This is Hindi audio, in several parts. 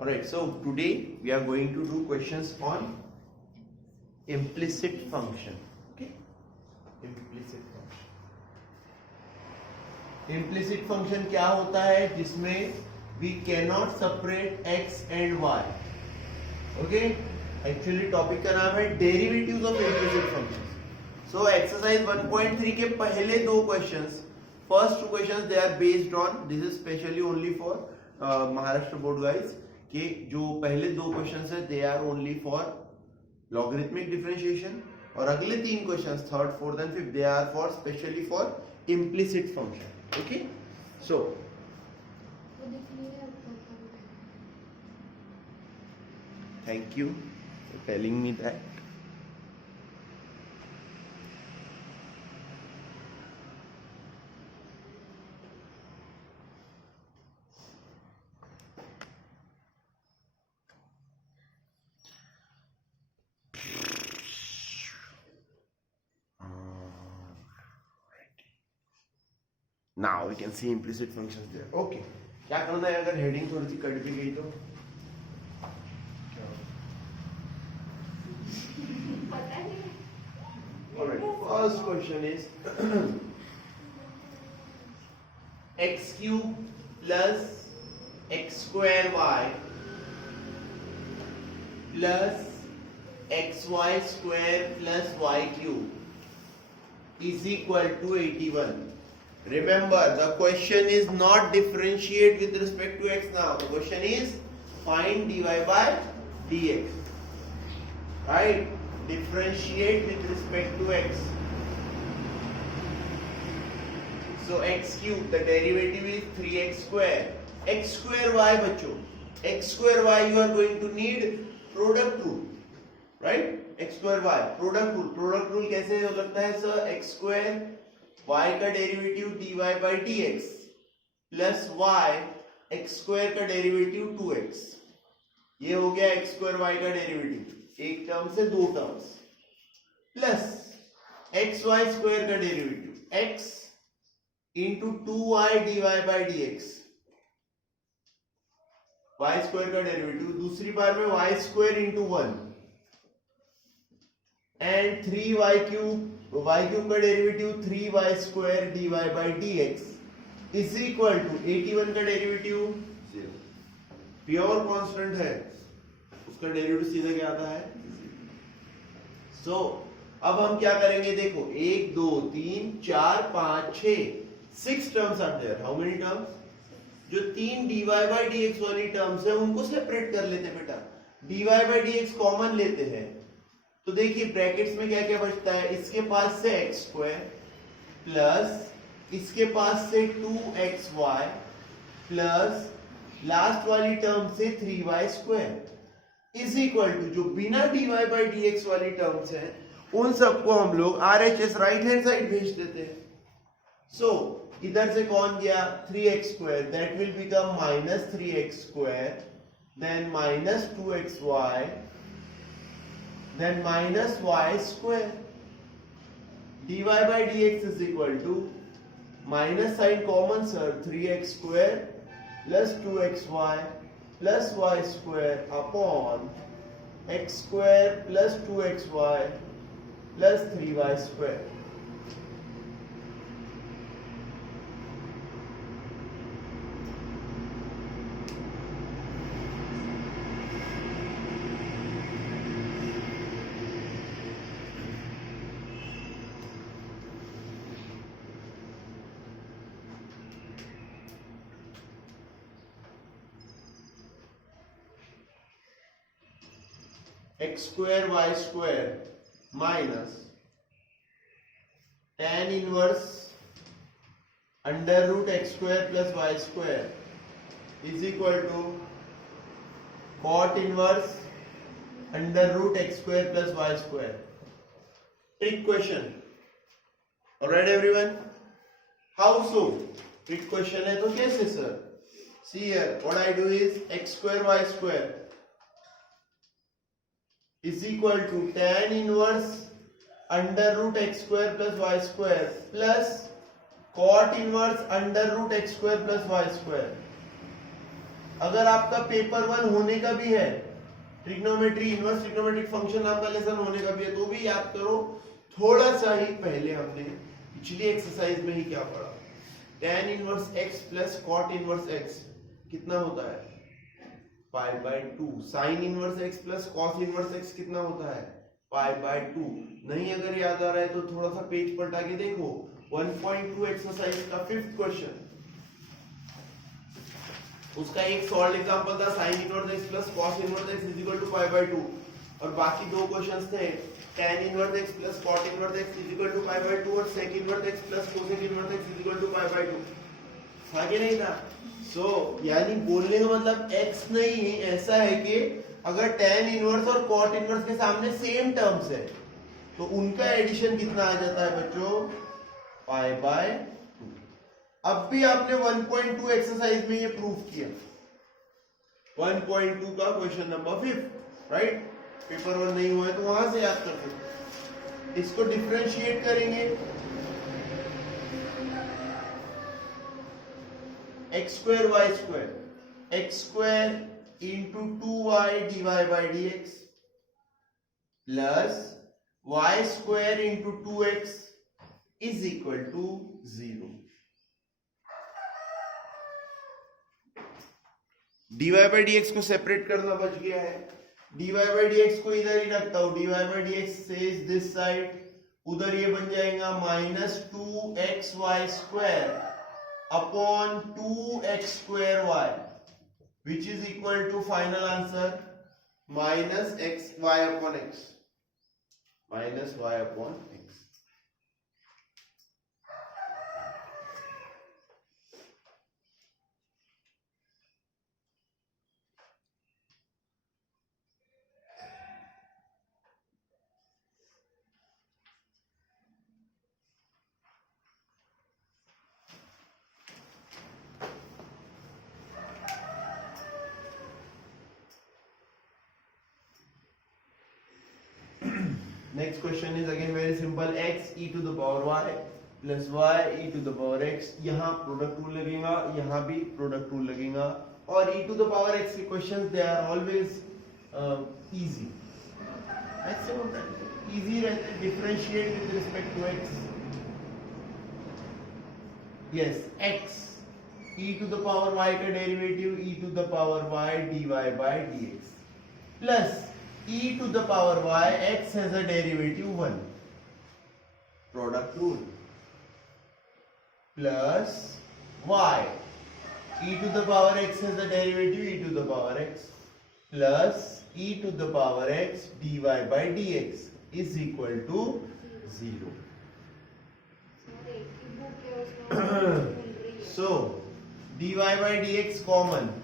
Alright, so today we are going to do questions on implicit function. Okay, implicit function. Implicit function क्या होता है? जिसमें we cannot separate x and y. Okay, actually topic का नाम है derivatives of implicit functions. So exercise 1.3 के पहले दो questions, first two questions they are based on, this is specially only for Maharashtra board guys, कि जो पहले दो क्वेश्चंस है they are only for logarithmic differentiation और अगले तीन questions third fourth and fifth they are for specially for implicit function. Okay, so thank you for telling me that. Now we can see implicit functions there. Okay, क्या करना है अगर हेडिंग थोड़ी सी कट भी गई तो? Alright, first question is x cube plus x square y plus xy square plus y cube is equal to 81. Remember, the question is not differentiate with respect to x now. The question is find dy by dx. Right? Differentiate with respect to x. So x cube, the derivative is 3x square. X square y बच्चों. X square y you are going to need product rule. Right? X square y. Product rule. Product rule कैसे हो सकता है sir? X square y का derivative dy by dx plus y x square का डेरिवेटिव 2x. ये हो गया x स्क्वायर y का डेरिवेटिव, एक टर्म से दो terms, plus x y square का derivative x into 2y dy by dx, y square का डेरिवेटिव दूसरी बार में y square into 1 and 3y cube, y cube का derivative 3y square dy by dx is equal to 81 का डेरिवेटिव 0. प्योर कांस्टेंट है, उसका डेरिवेटिव सीधा क्या आता है? सो अब हम क्या करेंगे? देखो 1 2 3 4 5 6 6 terms are there. How many terms? जो तीन dy by dx वाली टर्म्स है उनको सेपरेट कर लेते बेटा. dy by dx कॉमन लेते हैं तो देखिए ब्रैकेट्स में क्या क्या बचता है. इसके पास से एक्स स्क्वायर प्लस इसके पास से 2xy प्लस लास्ट वाली टर्म से 3y square is equal to जो बिना dy by dx वाली टर्म्स हैं उन सबको हम लोग RHS राइट हैंड साइड भेज देते हैं. सो इधर से कौन गया? 3x square, that will become minus 3x square, then minus 2xy, then minus y square. dy by dx is equal to minus sign common sir, 3x square plus 2xy plus y square upon x square plus 2xy plus 3y square. x square y square minus tan inverse under root x square plus y square is equal to cot inverse under root x square plus y square. Trick question. Alright everyone? How so? Trick question है तो कैसे sir? See here, what I do is x square y square is equal to tan inverse under root x square plus y square plus cot inverse under root x square plus y square. अगर आपका पेपर 1 होने का भी है, ट्रिग्नोमेट्री इनवर्स ट्रिग्नोमेट्रिक फंक्शन नाम का लेसन होने का भी है, तो भी याद करो थोड़ा सा ही पहले हमने पिछली एक्सरसाइज में ही क्या पढ़ा, tan inverse x plus cot inverse x कितना होता है π/2, sin inverse x plus cos inverse x कितना होता है π/2। नहीं अगर याद आ रहा है तो थोड़ा सा पेज पलटा के देखो 1.2 एक्सरसाइज का 5th क्वेश्चन, उसका एक सॉल्व एग्जांपल था sin inverse x plus cos inverse x is equal to π/2, और बाकी दो क्वेश्चंस थे tan inverse x plus cot inverse x is equal to π/2 और sec inverse x plus cosec inverse x is equal to π/2, था कि नहीं था। यानी बोलने का मतलब x नहीं ऐसा है कि अगर tan इनवर्स और cot इनवर्स के सामने सेम टर्म्स है तो उनका एडिशन कितना आ जाता है बच्चों π/2। अब भी आपने 1.2 एक्सरसाइज में ये प्रूव किया, 1.2 का क्वेश्चन नंबर 5, राइट। पेपर 1 नहीं हुआ है तो वहां से याद कर सकते। इसको डिफरेंशिएट करेंगे, x square y square, x square into 2y dy by dx plus y square into 2x is equal to 0। dy by dx को सेपरेट करना बच गया है, dy by dx को इधर ही रखता हूं, dy by dx says this side, उधर ये बन जाएगा -2xy square upon 2x square y which is equal to final answer -xy upon x, -y upon x। Next question is again very simple, x e to the power y plus y e to the power x। यहाँ प्रोडक्ट रूल लगेगा, यहाँ भी प्रोडक्ट रूल लगेगा, और e to the power x के questions they are always easy, maximum easy रहते हैं। differentiate with respect to x, yes x e to the power y का derivative e to the power y dy by dx plus e to the power y x has a derivative 1, product rule, plus y e to the power x has a derivative e to the power x plus e to the power x dy by dx is equal to 0। so dy by dx common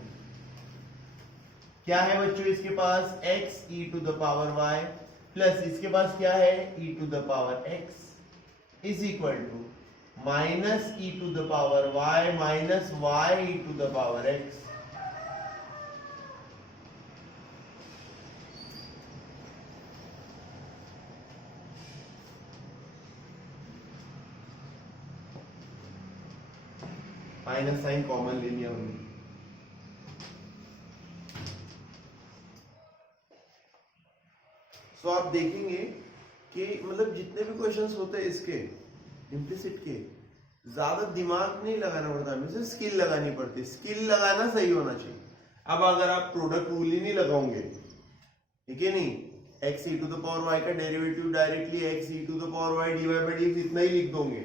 क्या है बच्चों, इसके पास x e to the power y plus इसके पास क्या है e to the power x is equal to minus e to the power y minus y e to the power x। Minus sine common ले लिया हमने। तो आप देखेंगे कि मतलब जितने भी क्वेश्चंस होते हैं इसके इम्प्लिसिट के, ज्यादा दिमाग नहीं लगाना पड़ता, हमें सिर्फ स्किल लगानी पड़ती है, स्किल लगाना सही होना चाहिए। अब अगर आप प्रोडक्ट रूल ही नहीं लगाओगे, ठीक है नहीं, x e to the power y का derivative directly x e to the power y dy by dx इतना ही लिख दोगे,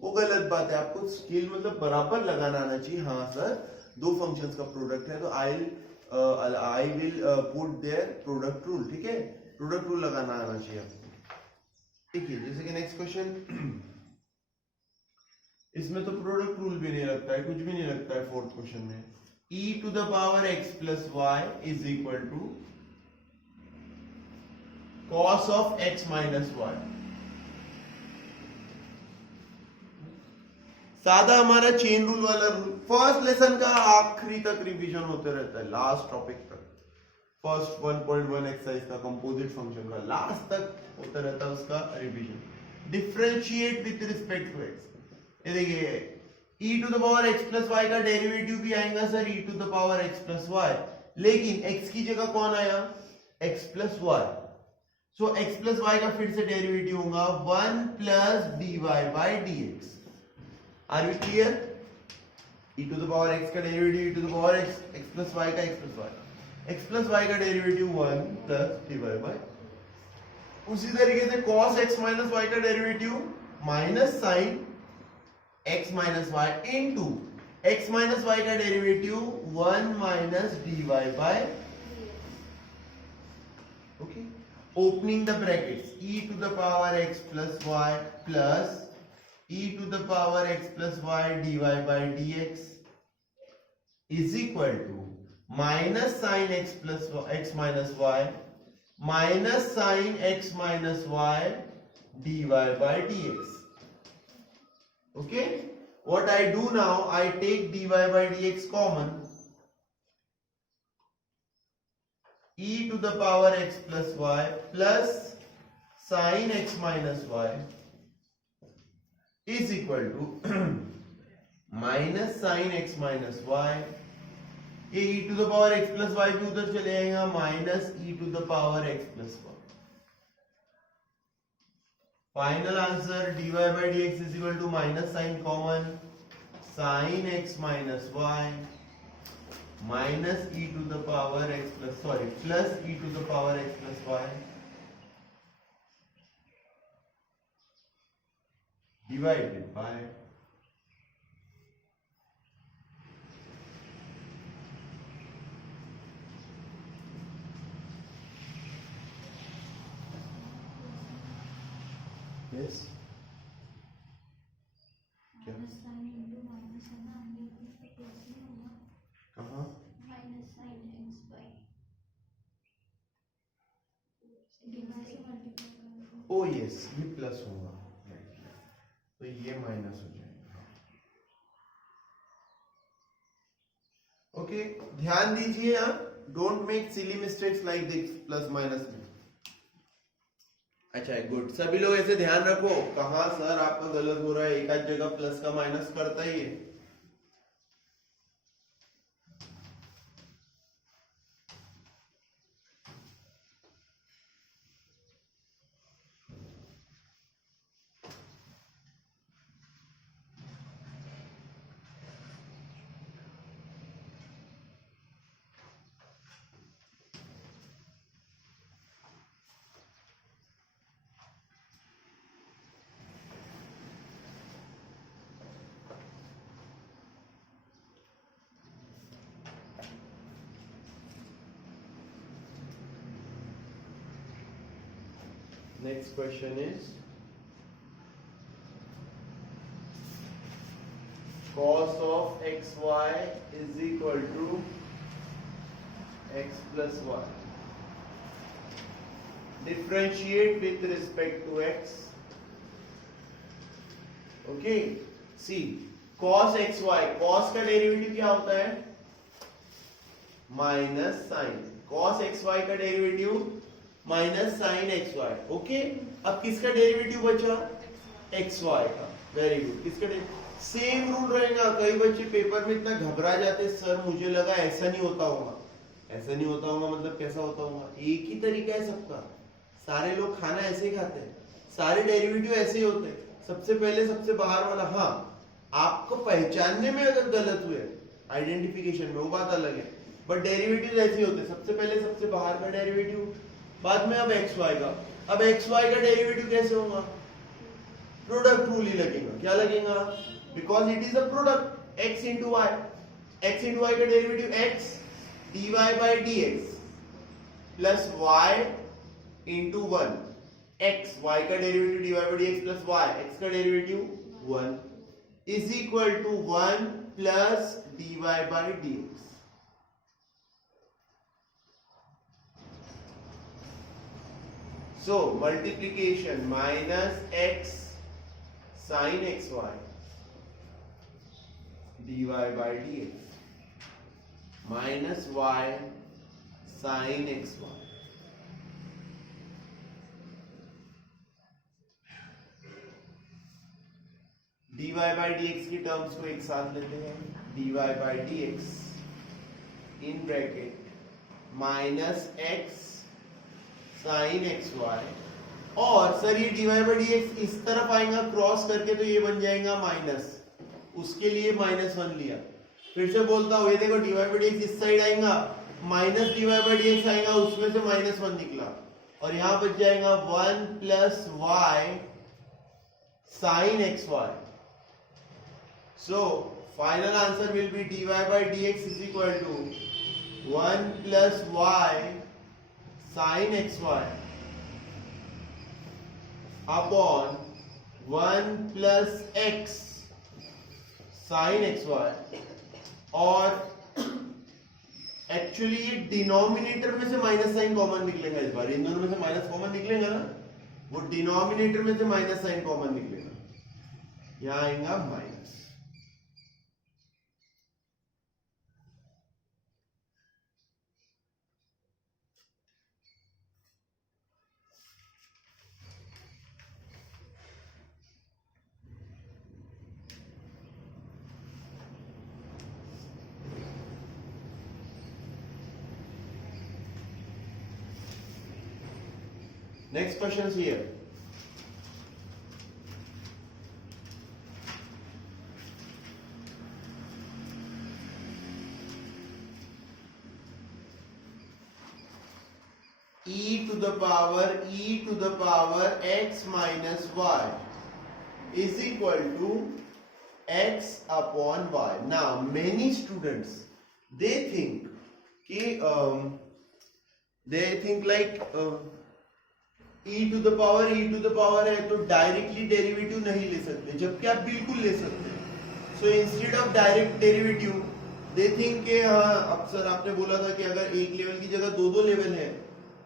वो गलत बात है। आपको स्किल मतलब बराबर लगाना आना चाहिए। हाँ सर, दो फंक्शंस का प्रोडक्ट है तो I will put their product rule, ठीक है, प्रोडक्ट रूल लगाना आना चाहिए आपको। ठीक है, जैसे कि नेक्स्ट क्वेश्चन, इसमें तो प्रोडक्ट रूल भी नहीं लगता है, कुछ भी नहीं लगता है। फोर्थ क्वेश्चन में e to the power x plus y is equal to cos of x minus y। सादा हमारा चेन रूल वाला रूल, फर्स्ट लेसन का आखिरी तक रिवीजन होते रहता है, लास्ट टॉपिक तक। फर्स्ट 1.1 एक्सरसाइज का कंपोजिट फंक्शन का लास्ट तक होता रहता है उसका revision. Differentiate with respect to x, ये देखिए e to the power x plus y का डेरिवेटिव भी आएगा sir e to the power x plus y, लेकिन x की जगह कौन आया x प्लस वाई, सो x प्लस वाई का फिर से डेरिवेटिव होगा 1 plus dy by dx। Are we clear? e to the power x का derivative e to the power x plus y का x plus y, x plus y का डेरिवेटिव 1 प्लस dy बाई। उसी तरीके से cos x माइनस वाई का derivative minus sine x minus y into x minus y का derivative 1 minus dy by, okay, opening the brackets e to the power x plus y plus e to the power x plus y dy by dx is equal to minus sine x plus x minus y minus sine x minus y dy by dx। Okay, what I do now, I take dy by dx common, e to the power x plus y plus sin x minus y is equal to minus sin x minus y, ये e to the power x plus y भी उधर चले आएगा minus e to the power x plus y। Final answer dy by dx is equal to minus sin common sin x minus y minus e to the power x plus plus e to the power x plus y divided by yes क्या कहाँ ओ यस ये प्लस होगा तो ये माइनस हो जाएगा। ओके, ध्यान दीजिए, don't make silly mistakes like this plus minus में। अच्छा है, गुड, सभी लोग ऐसे ध्यान रखो कहाँ सर आपका गलत हो रहा है, एक आध जगह प्लस का माइनस करता ही है। Next question is cos of xy is equal to x plus y. Differentiate with respect to x. Okay, see cos xy, cos का डेरिवेटिव क्या होता है माइनस साइन, cos xy का derivative minus sine x y. Okay, अब किसका डेरिवेटिव बचा एक्स वाई का, वेरी गुड, किसका सेम रूल रहेगा। कई बच्चे पेपर में इतना घबरा जाते, सर मुझे लगा ऐसा नहीं होता होगा, ऐसा नहीं होता होगा मतलब कैसा होता होगा, एक ही तरीका है सबका, सारे लोग खाना ऐसे ही खाते हैं, सारे डेरिवेटिव ऐसे ही होते हैं। सबसे पहले सबसे बाहर वाला, हाँ आपको पहचानने में अगर गलत हुए आइडेंटिफिकेशन में वो बात अलग है, बट डेरिवेटिव ऐसे ही होते हैं, सबसे पहले सबसे बाहर का डेरिवेटिव, बाद में अब एक्स वाई का। अब एक्स वाई का डेरिवेटिव कैसे होगा, प्रोडक्ट रूल ही लगेगा। क्या लगेगा, because it is a product x into y, x into y का derivative x dy by dx plus y into 1, x y का derivative dy by dx plus y x का derivative 1 is equal to 1 plus dy by dx। So multiplication minus x sin xy dy by dx minus y sin xy dy by d x की टर्म्स को एक साथ लेते हैं, dy by d x in bracket minus x sine x y, और सर ये dy बाई डी एक्स इस तरफ आएगा क्रॉस करके तो ये बन जाएगा माइनस, उसके लिए -1 लिया। फिर से बोलता हूँ, ये देखो dy बाई डी एक्स इस साइड आएगा, minus dy by d x आएगा, उसमें से -1 निकला और यहां बच जाएगा 1 plus y sine x y. So final answer will be dy by d x is equal to 1 plus y sine x y upon 1 plus x sine x y, और एक्चुअली ये डिनोमिनेटर में से माइनस साइन कॉमन निकलेगा। इस बार इन दोनों में से माइनस कॉमन निकलेगा ना, वो डिनोमिनेटर में से माइनस साइन कॉमन निकलेगा, यहां आएगा minus. Next questions here. e to the power x minus y is equal to x upon y. Now many students they think like e to the power है तो डायरेक्टली डेरिवेटिव नहीं ले सकते, जबकि आप बिल्कुल ले सकते हैं। So instead of direct derivative they think के हाँ, अक्सर आपने बोला था कि अगर एक लेवल की जगह दो लेवल है,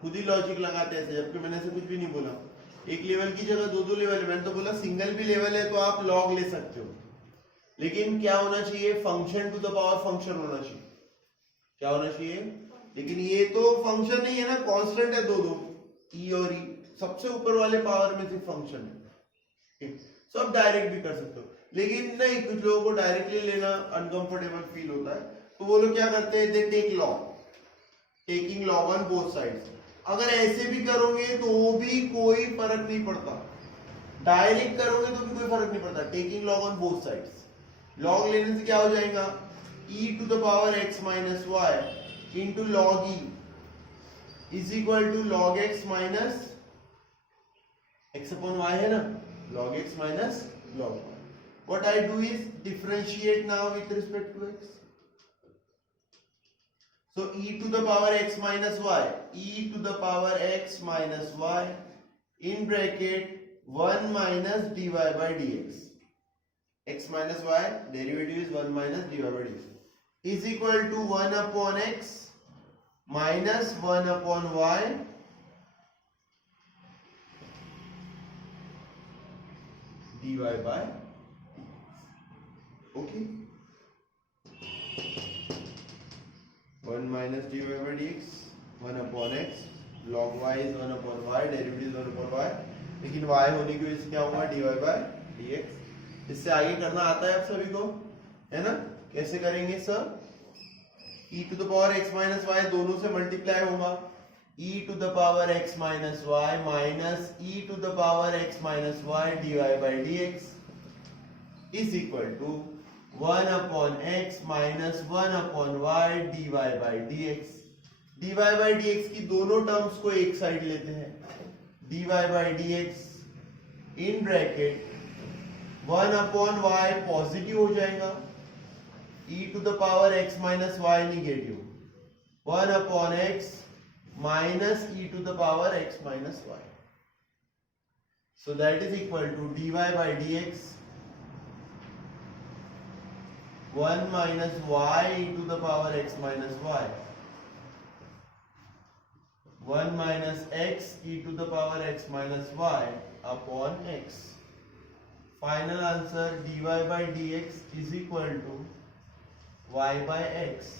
खुद ही लॉजिक लगाते हैं, जबकि मैंने ऐसे कुछ भी नहीं बोला। एक लेवल की जगह दो लेवल है, मैंने तो बोला सिंगल भी लेवल है तो आप लॉग ले सकते हो, लेकिन क्या होना चाहिए, function to the power function होना चाहिए। क्या होना चाहिए? लेकिन ये तो फंक्शन नहीं है ना, कांस्टेंट है दो ई और ई, सबसे ऊपर वाले पावर में सिर्फ फंक्शन है। सो आप डायरेक्ट भी कर सकते हो, लेकिन नहीं, कुछ लोगों को डायरेक्टली लेना अनकंफर्टेबल फील होता है, तो वो लोग क्या करते हैं, they take log, taking log on both sides. अगर ऐसे भी करोगे तो भी कोई फर्क नहीं पड़ता, डायरेक्ट करोगे तो भी कोई फर्क नहीं पड़ता, taking log on both sides. Log लेने से क्या हो जाएगा, e to the power x minus y into log e is equal to log x minus x upon y है ना, log x minus log y. What I do is differentiate now with respect to x. So e to the power x minus y, e to the power x minus y in bracket 1 minus dy by dx. X minus y derivative is 1 minus dy by dx is equal to 1 upon x minus 1 upon y dy by okay, 1 minus dy by dx, 1 upon x, log y is 1 upon y, derivative is 1 upon y, लेकिन y होने की वजह से क्या होगा, dy by dx। इससे आगे करना आता है आप सभी को, है ना? कैसे करेंगे sir, e to the power x minus y दोनों से मल्टीप्लाई होगा, e to the power x minus y minus e to the power x minus y dy by dx is equal to 1 upon x minus 1 upon y dy by dx। dy by dx की दोनों टर्म्स को एक साइड लेते हैं, dy by dx in bracket 1 upon y positive हो जाएगा, e to the power x minus y negative, 1 upon x minus e to the power x minus y. So that is equal to dy by dx 1 minus y e to the power x minus y, 1 minus x e to the power x minus y upon x. Final answer dy by dx is equal to y by x.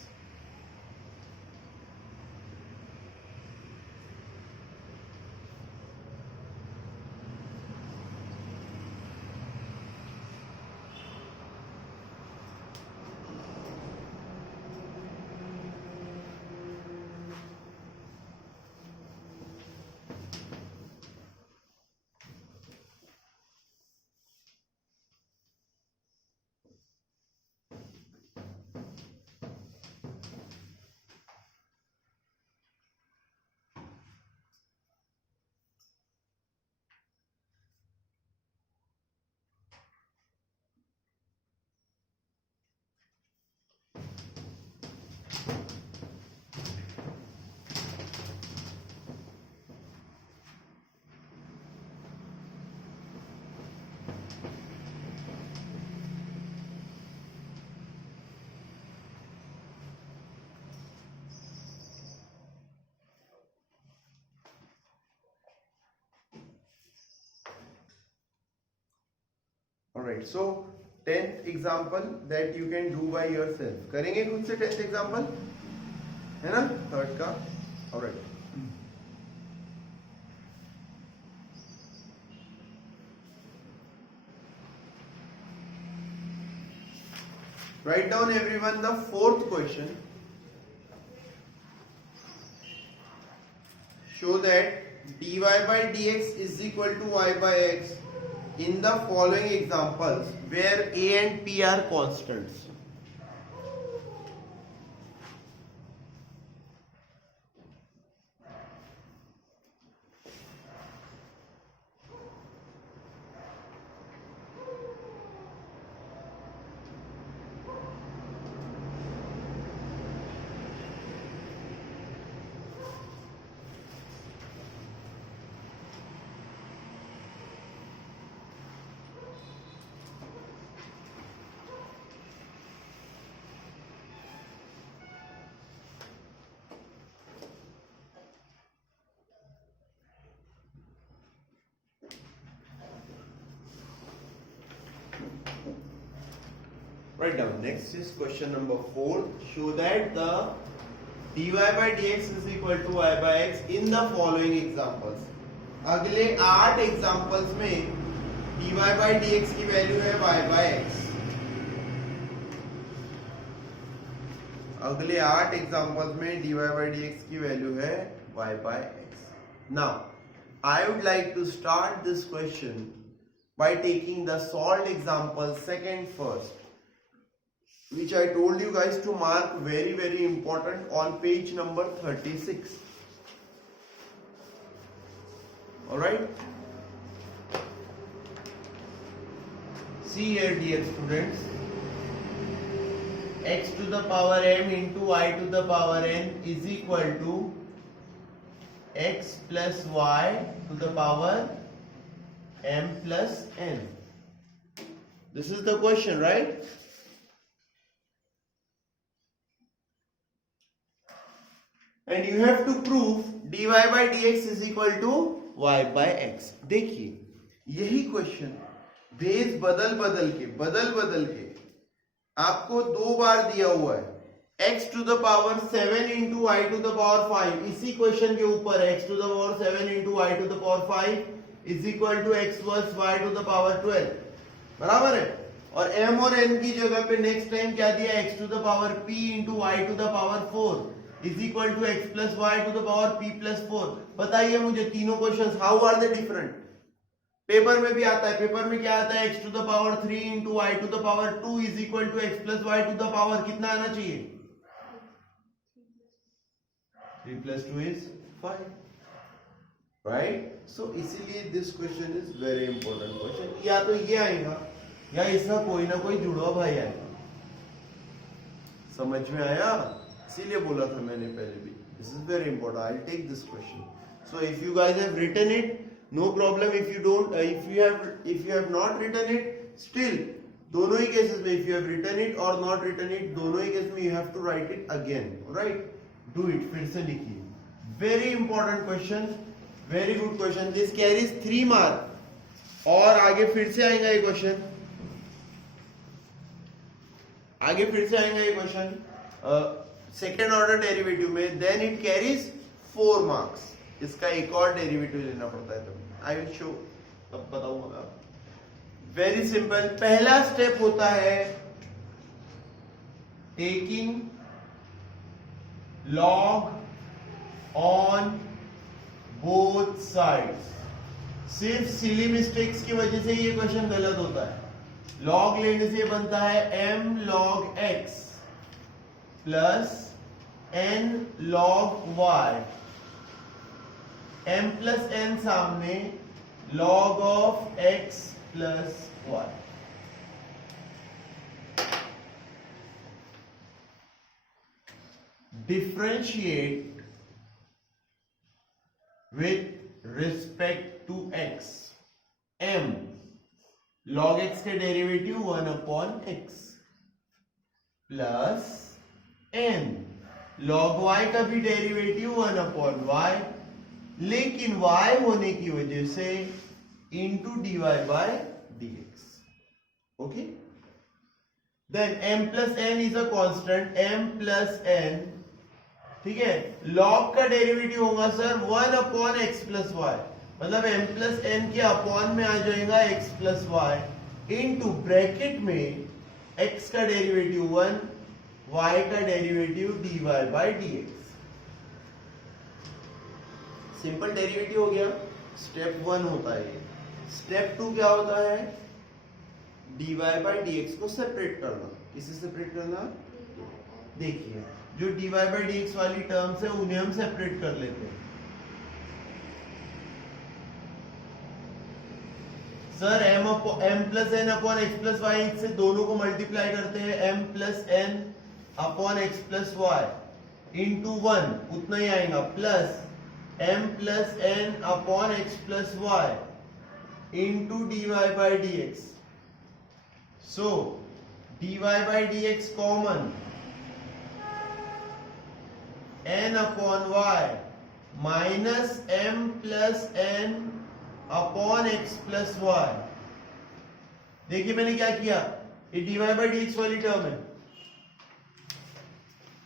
Alright, so 10th example that you can do by yourself. करेंगे खुद से 10th एग्जांपल, है ना, थर्ड का. Alright, write down everyone the fourth question. Show that dy by dx is equal to y by x in the following examples where a and p are constants. Write down. Next is question number 4. Show that the dy by dx is equal to y by x in the following examples. अगले 8 एग्जाम्पल्स में dy by dx की वैल्यू है y by x. अगले 8 एग्जाम्पल्स में dy by dx की वैल्यू है y by x. Now, I would like to start this question by taking the solved example second first, which I told you guys to mark very important on page number 36. Alright, see here dear students, x to the power m into y to the power n is equal to x plus y to the power m plus n. This is the question, right? And you have to prove dy by dx is equal to y by x. देखिए यही क्वेश्चन बेस बदल के आपको 2 बार दिया हुआ है. x to the power 7 into y to the power 5 इसी क्वेश्चन के ऊपर है. x to the power 7 into y to the power 5 is equal to x plus y to the power 12. बराबर है. और m और n की जगह पे नेक्स्ट टाइम क्या दिया, x to the power p into y to the power 4 is equal to x plus y to the power p plus 4. बताइए मुझे तीनों questions how are they different. Paper में भी आता है. पेपर में क्या आता है, x to the power 3 into y to the power 2 is equal to x plus y to the power कितना आना चाहिए, 3 plus 2 is 5. राइट, सो इसीलिए this question is very important question. या तो ये आएगा या इसका कोई ना कोई जुड़वा भाई आएगा. समझ में आया, इसीलिए बोला था मैंने पहले भी. This is very important. I will take this question. So if you guys have written it, no problem. If you don't, if you have not written it, still दोनों ही केसेस में, इफ यू हैव रिटन इट और नॉट रिटन इट, दोनों ही केस में you have to write it again. Right, do it. फिर से लिखिए. Very important question, very good question. This carries 3 mark. और आगे फिर से आएगा ये क्वेश्चन, आगे फिर से आएगा ये क्वेश्चन सेकेंड ऑर्डर डेरिवेटिव में. Then it carries 4 marks. इसका एक और डेरिवेटिव लेना पड़ता है. तो आई विल शो, तब बताऊंगा. Very simple. पहला स्टेप होता है taking log on both sides. सिर्फ सिली मिस्टेक्स की वजह से ये क्वेश्चन गलत होता है. लॉग लेने से बनता है m log x plus n log y. m plus n सामने, log of x plus y. Differentiate with respect to x. m log x के derivative 1 upon x plus n log y का भी डेरिवेटिव 1 अपॉन y, लेकिन y होने की वजह से into dy by dx. Okay, then m plus n is a constant, m plus n, ठीक है, लॉग का डेरिवेटिव होगा sir 1 upon x plus y, मतलब m प्लस एन के अपॉन में आ जाएगा x plus y into bracket में x का डेरिवेटिव 1, y का derivative dy by dx। Simple derivative हो गया, स्टेप 1 होता है ये। स्टेप 2 क्या होता है, dy बाई dx को सेपरेट करना। किसे सेपरेट करना, देखिए जो dy बाई dx वाली टर्म्स है उन्हें हम सेपरेट कर लेते हैं। Sir m plus n upon x plus y से दोनों को मल्टीप्लाई करते हैं, m plus n upon x plus y into 1 उतना ही आएगा, plus m plus n upon x plus y into dy by dx। So dy by dx common, n upon y minus m plus n upon x plus y. देखिए मैंने क्या किया, ये dy बाई dx वाली टर्म है,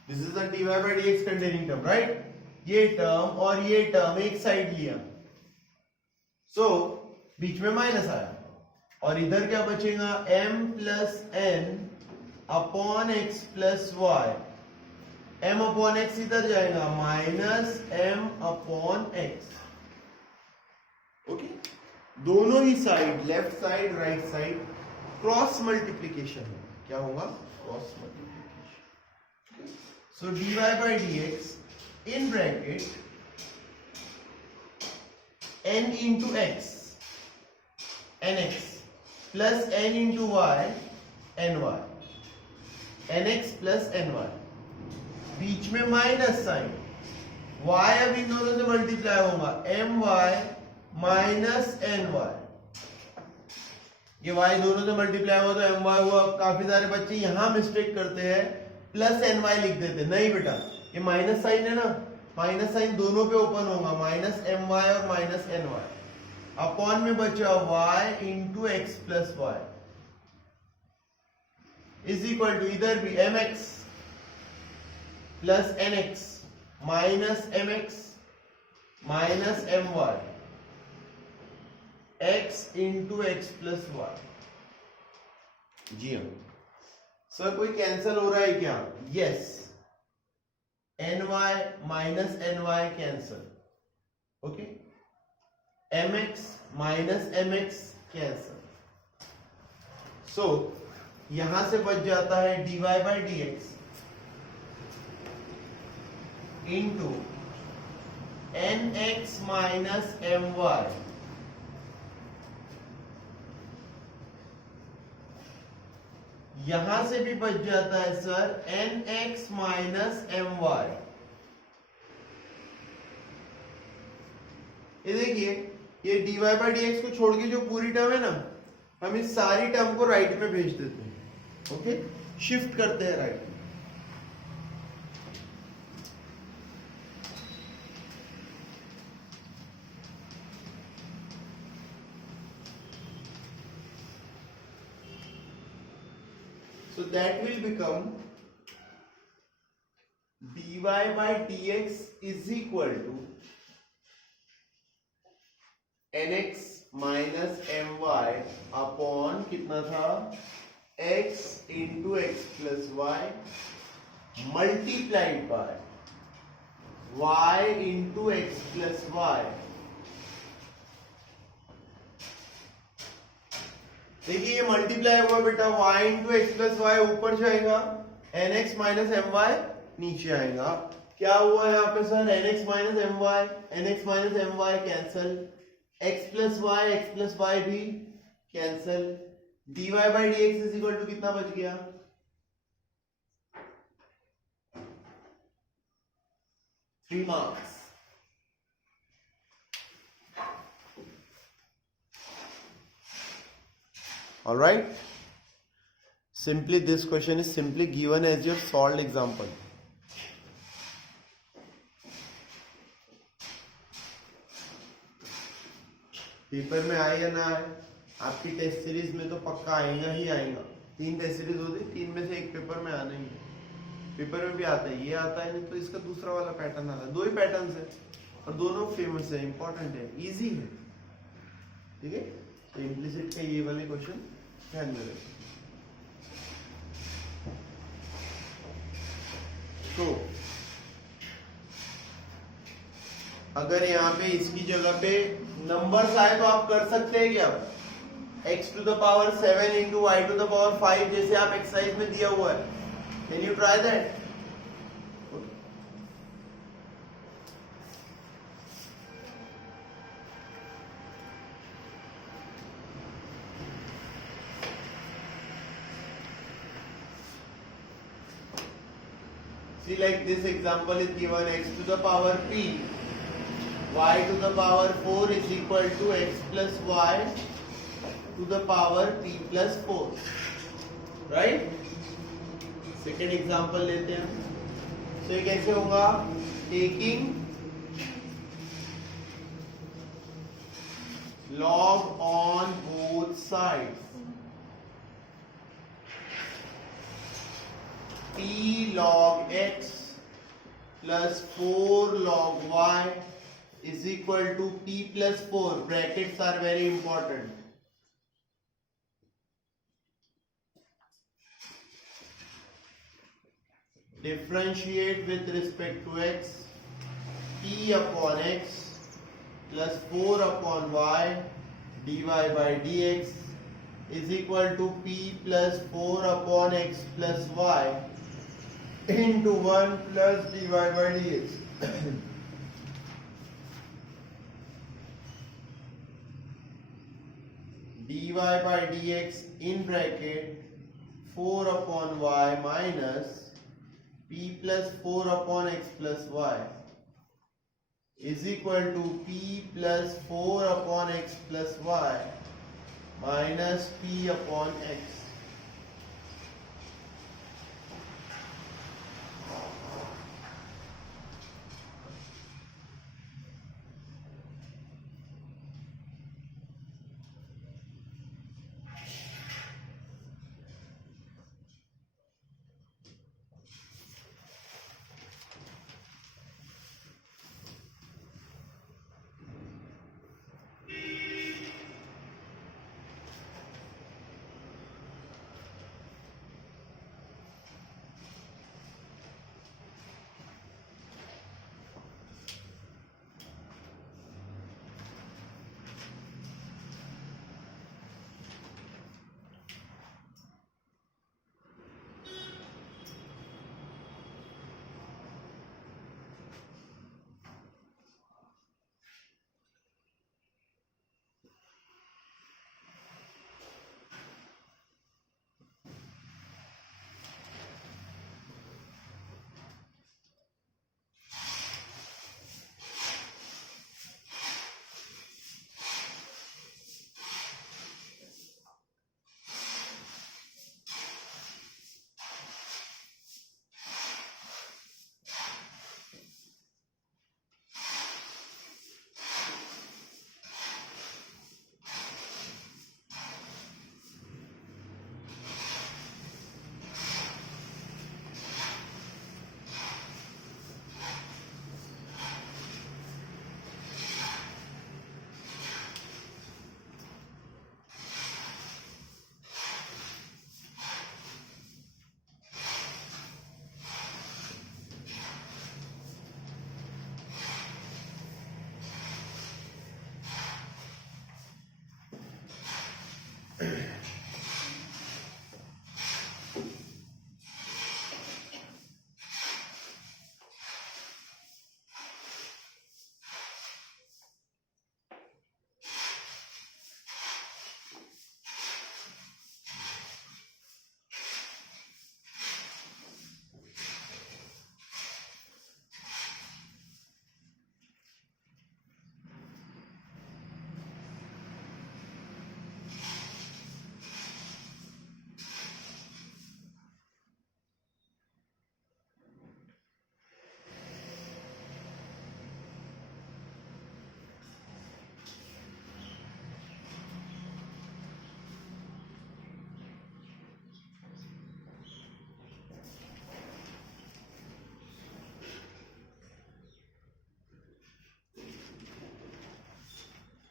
this is the dy by dx containing term, right. ये टर्म और ये टर्म एक साइड लिया, सो बीच में माइनस आया, और इधर क्या बचेगा, m plus n upon x plus y, m upon x इधर जाएगा, minus m upon x. Okay, दोनों ही side, left side right side cross multiplication है, क्या होगा, cross multiplication. So dy by dx in bracket n into x nx plus n into y ny nx plus ny, बीच में माइनस साइन, y अब इन दोनों से मल्टीप्लाई होगा, my माइनस ny, ये y दोनों से मल्टीप्लाई हुआ तो my हुआ। काफी सारे बच्चे यहां मिस्टेक करते हैं, प्लस ny लिख देते, नहीं बेटा, ये माइनस साइन है ना, माइनस साइन दोनों पे ओपन होगा, माइनस my और माइनस ny, अपॉन में बचा y into x plus y is equal to इधर भी mx plus nx minus mx minus my x into x plus y. जी हाँ सर, कोई कैंसिल हो रहा है क्या, yes, ny minus ny cancel, okay, mx minus mx cancel. So यहां से बच जाता है dy by dx into nx minus my, यहां से भी बच जाता है सर nx माइनस my। ये देखिए, ये dy बाई dx को छोड़ के जो पूरी टर्म है ना, हम इस सारी टर्म को राइट में भेज देते हैं, ओके, शिफ्ट करते हैं राइट में। So that will become dy by dx is equal to nx minus my upon कितना था, x into x plus y multiplied by y into x plus y. देखिए ये मल्टीप्लाई हुआ बेटा, y into x plus y ऊपर जाएगा, nx माइनस my नीचे आएगा। क्या हुआ यहाँ पे sir, nx minus my cancel, x plus y भी cancel, dy by dx is equal to कितना बच गया, 3 marks। All right, simply this question is simply given as your solved example। Paper में आए या ना आए, आपकी टेस्ट सीरीज में तो पक्का आएगा ही आएगा। 3 टेस्ट सीरीज होती है, 3 में से एक पेपर में आना ही है। पेपर में भी आता है, ये आता है नहीं तो इसका दूसरा वाला पैटर्न आता है। 2 ही पैटर्न है और दोनों फेमस है, इंपॉर्टेंट है, इजी है। ठीक है, तो इम्प्लिसिट के ये वाले क्वेश्चन ध्यान में रखें। तो अगर यहाँ पे इसकी जगह पे नंबर्स आए तो आप कर सकते हैं क्या? x to the power 7 into y to the power 5 जैसे आप एक्सरसाइज में दिया हुआ है। Can you try that? See, like this example is given x to the power p, y to the power 4 is equal to x plus y to the power p plus 4, right? Second example लेते हैं। तो ये कैसे होगा? Taking log on both sides, p log x plus 4 log y is equal to p plus 4. Brackets are very important. Differentiate with respect to x, p upon x plus 4 upon y dy by dx is equal to p plus 4 upon x plus y into 1 plus dy by dx. dy by dx in bracket 4 upon y minus p plus 4 upon x plus y is equal to p plus 4 upon x plus y minus p upon x.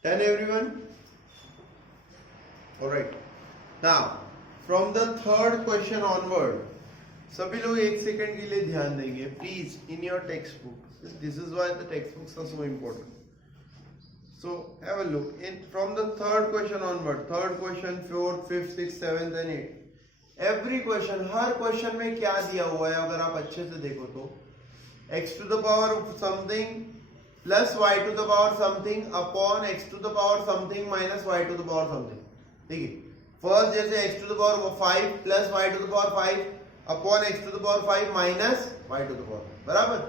Done everyone? Alright. Now, from the third question onward, सभी लोग एक सेकंड के लिए ध्यान देंगे please in your textbook. This is why the textbooks are so important. So have a look in from the third question onward, third question, fourth, fifth, sixth, seventh and eighth. Every question, her question में क्या दिया हुआ है अगर आप अच्छे से देखो तो x to the power of something plus y to the power something upon x to the power something minus y to the power something. देखिए फर्स्ट जैसे x to the power 5 plus y to the power 5 upon x to the power 5 minus y to the power, बराबर.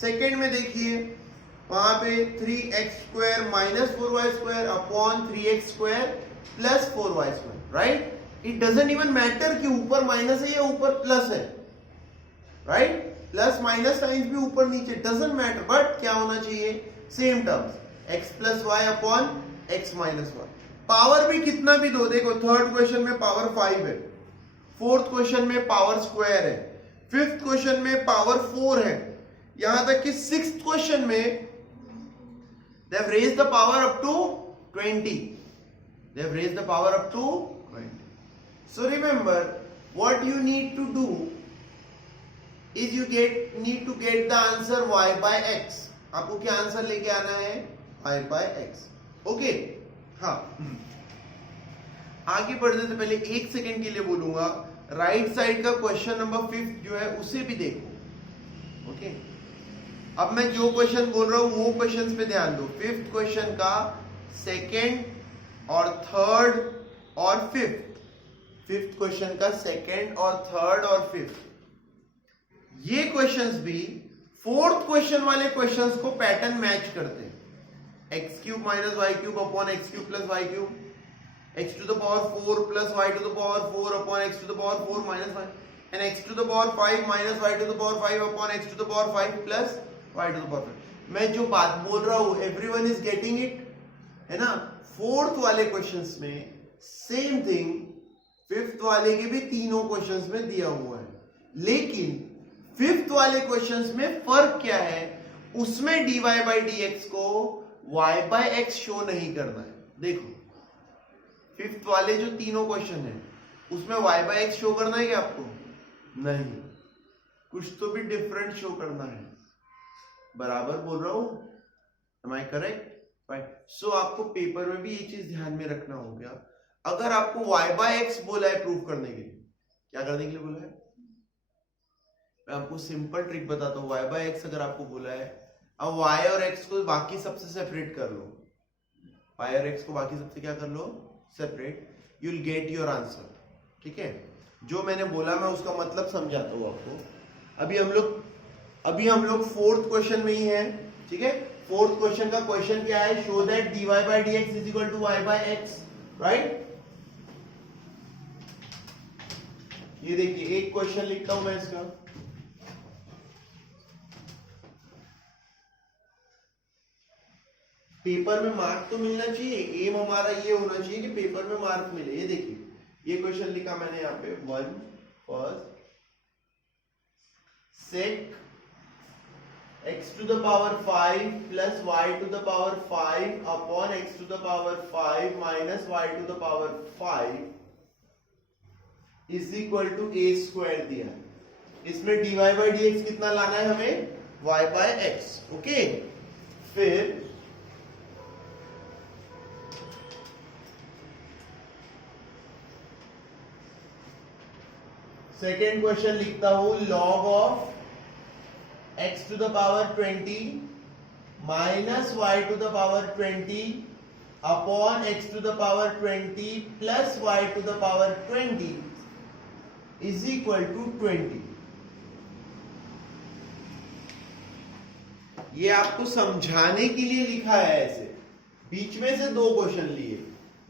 सेकेंड में देखिए वहां पे 3x square minus 4y square upon 3x square plus 4y square, right. It doesn't even matter कि ऊपर माइनस है या ऊपर प्लस है, राइट. प्लस माइनस टाइम्स भी ऊपर नीचे डजंट मैटर, बट क्या होना चाहिए same terms x plus y upon x minus y. Power भी कितना भी दो, देखो थर्ड क्वेश्चन में पावर 5 है, फोर्थ क्वेश्चन में पावर स्क्वायर है, फिफ्थ क्वेश्चन में पावर 4 है, यहां तक कि सिक्स्थ क्वेश्चन में they have raised the power up to 20. They have raised the power up to 20. So remember, what you need to do is you need to get the answer y by x. आपको क्या आंसर लेके आना है y by x. ओके, हाँ. आगे बढ़ने से पहले एक सेकेंड के लिए बोलूंगा, राइट साइड का क्वेश्चन नंबर 5 जो है उसे भी देखो. ओके, अब मैं जो क्वेश्चन बोल रहा हूं वो क्वेश्चंस पे ध्यान दो. फिफ्थ क्वेश्चन का सेकेंड और थर्ड और फिफ्थ, फिफ्थ क्वेश्चन का सेकेंड और थर्ड और फिफ्थ, ये क्वेश्चंस भी फोर्थ क्वेश्चन वाले क्वेश्चंस को पैटर्न मैच करते हैं. X cube minus y cube upon x cube plus y cube, x to the power 4 plus y to the power 4 upon x to the power 4 minus y, and x to the power 5 minus Y to the power 5 upon x to the power 5 plus y to the power 5. मैं जो बात बोल रहा हूं एवरीवन इज गेटिंग इट, है ना. फोर्थ वाले क्वेश्चंस में सेम थिंग फिफ्थ वाले के भी तीनों क्वेश्चंस में दिया हुआ है, लेकिन फिफ्थ वाले क्वेश्चंस में फर्क क्या है, उसमें dy by dx को y by x शो नहीं करना है. देखो फिफ्थ वाले जो तीनों क्वेश्चन है उसमें y by x शो करना है क्या आपको? नहीं, कुछ तो भी डिफरेंट शो करना है. बराबर बोल रहा हूं? Am I correct? Right. So आपको पेपर में भी ये चीज ध्यान में रखना होगा. अगर आपको y by x बोला है प्रूव करने के लिए, क्या करने के लिए बोला है? मैं आपको सिंपल ट्रिक बताता हूँ. y by x अगर आपको बोला है, अब y और x को बाकी सबसे सेपरेट कर लो, y और x को बाकी सबसे क्या कर लो, separate. You will get your answer. ठीक है, जो मैंने बोला मैं उसका मतलब समझाता हूँ आपको. अभी हम लोग फोर्थ क्वेश्चन में ही हैं. ठीक है, फोर्थ क्वेश्चन का क्वेश्चन क्या है, show that dy by dx is equal to y by x, right. ये देखिए एक क्वेश्चन लिखता हूं मैं इसका. पेपर में मार्क तो मिलना चाहिए, एम हमारा ये होना चाहिए कि पेपर में मार्क मिले. ये देखिए ये क्वेश्चन लिखा मैंने यहाँ पे, 1 first sec x to the power 5 plus y to the power 5 upon x to the power 5 minus y to the power 5 is equal to a square दिया. इसमें dy by dx कितना लाना है हमें, y by x. ओके, फिर सेकेंड क्वेश्चन लिखता हूं, log of x to the power 20 minus y to the power 20 upon x to the power 20 plus y to the power 20 is equal to 20. ये आपको समझाने के लिए लिखा है ऐसे. बीच में से दो क्वेश्चन लिए,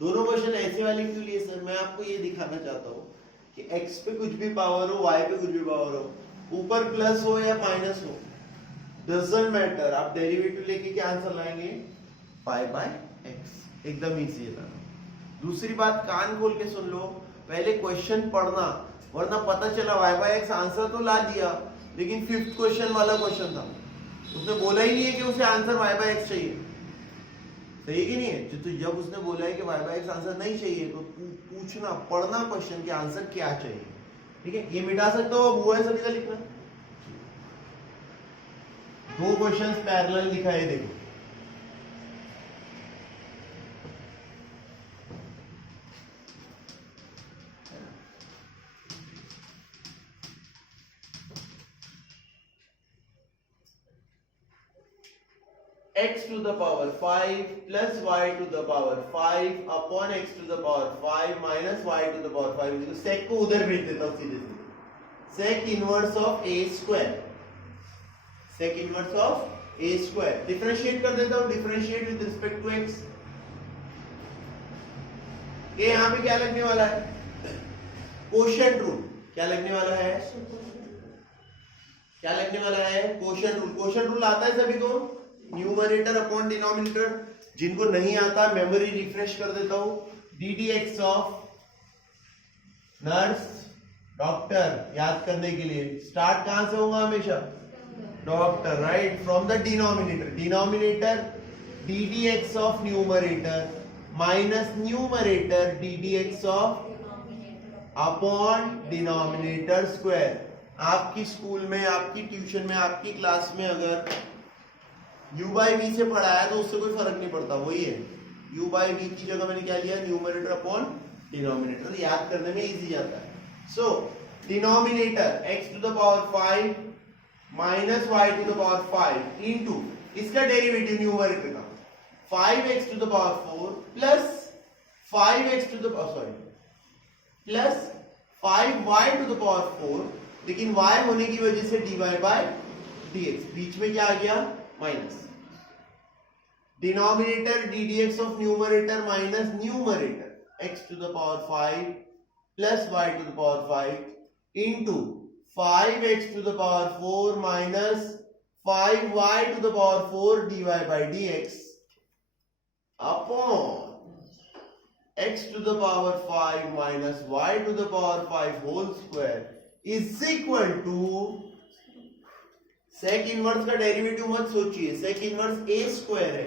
दोनों क्वेश्चन ऐसे वाले क्यों लिए सर? मैं आपको ये दिखाना चाहता हूं कि x पे कुछ भी पावर हो, y पे कुछ भी पावर हो, ऊपर प्लस हो या माइनस हो, डजंट मैटर. आप डेरिवेटिव लेके क्या आंसर लाएंगे, पाई बाय एक्स. एकदम इजी है. दूसरी बात कान खोल के सुन लो, पहले क्वेश्चन पढ़ना, वरना पता चला y बाय एक्स आंसर तो ला दिया, लेकिन फिफ्थ क्वेश्चन वाला क्वेश्चन था, उसने बोला ही नहीं है कि उसे आंसर y बाय एक्स चाहिए. सही है कि नहीं है? तो जब उसने बोला है कि y by x आंसर नहीं चाहिए तो पूछना, पढ़ना क्वेश्चन के आंसर क्या चाहिए। ठीक है, ये मिटा सकते हो, अब हुआ है सभी का लिखना। दो क्वेश्चंस पैरेलल दिखाए, देखो। x to the power 5 plus y to the power 5 upon x to the power 5 minus y to the power 5 तो sec को उधर भेज देता हूं सीधे सीधे। sec inverse of a square, sec inverse of a square differentiate कर देता हूं, differentiate with respect to x। ये यहां पे क्या लगने वाला है? Quotient rule. क्या लगने वाला है? क्या लगने वाला है? Quotient rule. कोशेंट रूल आता है सभी को? Numerator upon denominator. जिनको नहीं आता मेमोरी रिफ्रेश कर देता हूं। D d x of nurse doctor याद करने के लिए स्टार्ट कहां से होगा? हमेशा doctor, right, from the denominator. Denominator d d x of numerator minus numerator D d x of upon denominator square. आपकी स्कूल में, आपकी ट्यूशन में, आपकी क्लास में अगर u by v से पढ़ाया तो उससे कोई फर्क नहीं पड़ता, वही है। u by v की जगह मैंने क्या लिया? Numerator upon denominator. याद करने में इजी जाता है। So denominator x to the power 5 minus y to the power 5 into इसका डेरिवेटिव न्यूमरेटर का 5x to the power 4 plus 5x to the power plus 5y to the power 4, लेकिन y होने की वजह से dy by dx, बीच में क्या आ गया? Minus. Denominator d d x of numerator minus numerator x to the power 5 plus y to the power 5 into 5x to the power 4 minus 5y to the power 4 dy by dx upon x to the power 5 minus y to the power 5 whole square is equal to sec inverse का डेरिवेटिव मत सोचिए, सेक इनवर्स a स्क्वायर है,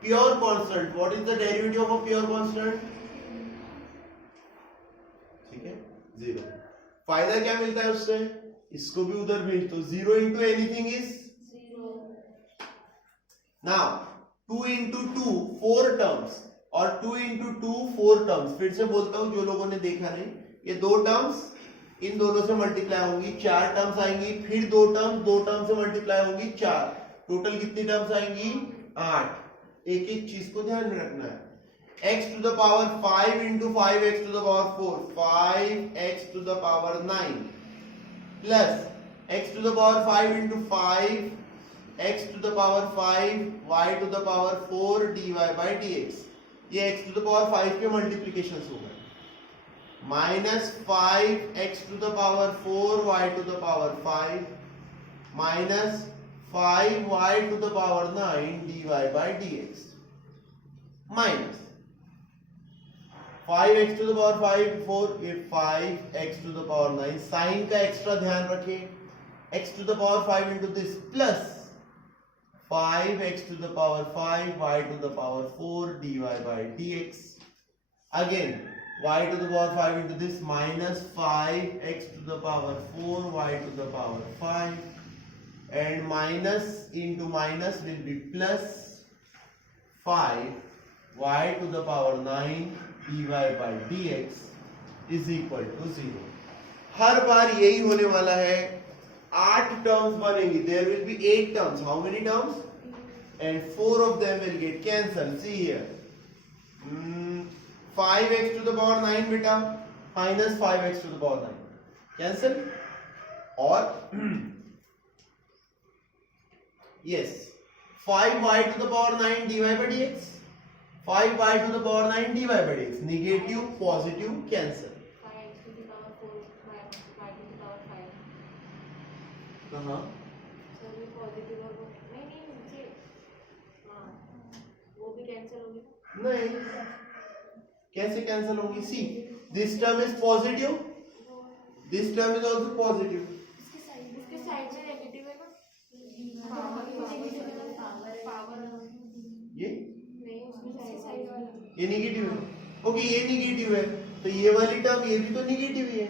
pure constant. What is the derivative of a pure constant? ठीक है, 0। फायदा क्या मिलता है उससे? इसको भी उधर भेज दो। 0 into anything is 0। Now 2 into 2 4 terms और 2 इंटू 2 4 टर्म्स। फिर से बोलता हूं जो लोगों ने देखा नहीं, ये दो टर्म्स इन दोनों से मल्टीप्लाई होंगी, 4 टर्म्स आएंगी, फिर दो टर्म से मल्टीप्लाई होंगी 4, टोटल कितनी टर्म्स आएंगी? 8। एक एक चीज को ध्यान में रखना है। x to the power 5 into 5x to the power 4 5x to the power 9 plus x to the power 5 into 5 x to the power 5 y to the power 4 dy by dx। ये x टू द पावर 5 के मल्टीप्लीकेशन हो गए। Minus 5x to the power 4 y to the power 5 minus 5y to the power 9 dy by dx minus 5x to the power 5 4 ये 5x to the power 9। Sign का एक्स्ट्रा ध्यान रखें, x to the power 5 into this plus 5x to the power 5 y to the power 4 dy by dx again y to the power 5 into this minus 5x to the power 4 y to the power 5 and minus into minus will be plus 5 y to the power 9 dy by dx is equal to 0। हर बार यही होने वाला है। 8 टर्म्स बनेंगी, there will be 8 terms। how many terms? and 4 of them will get cancelled। see here 5x to the power 9 बेटा minus 5x to the power 9 cancel, और yes 5y to the power 9 dy by dx 5y to the power 9 dy by dx negative positive cancel. 5x to the power 4 y to the power 5 कहां? सर ये पॉजिटिव और वो नहीं नीचे, हाँ वो भी कैंसिल होगी। नहीं, कैसे कैंसिल होगी? See this term is positive, this term is also positive. इसके साइड से नेगेटिव है ना, पावर ये नहीं उसमें साइड वाला ये निगेटिव है, ओके ये निगेटिव है तो ये वाली टर्म ये भी तो निगेटिव ही है।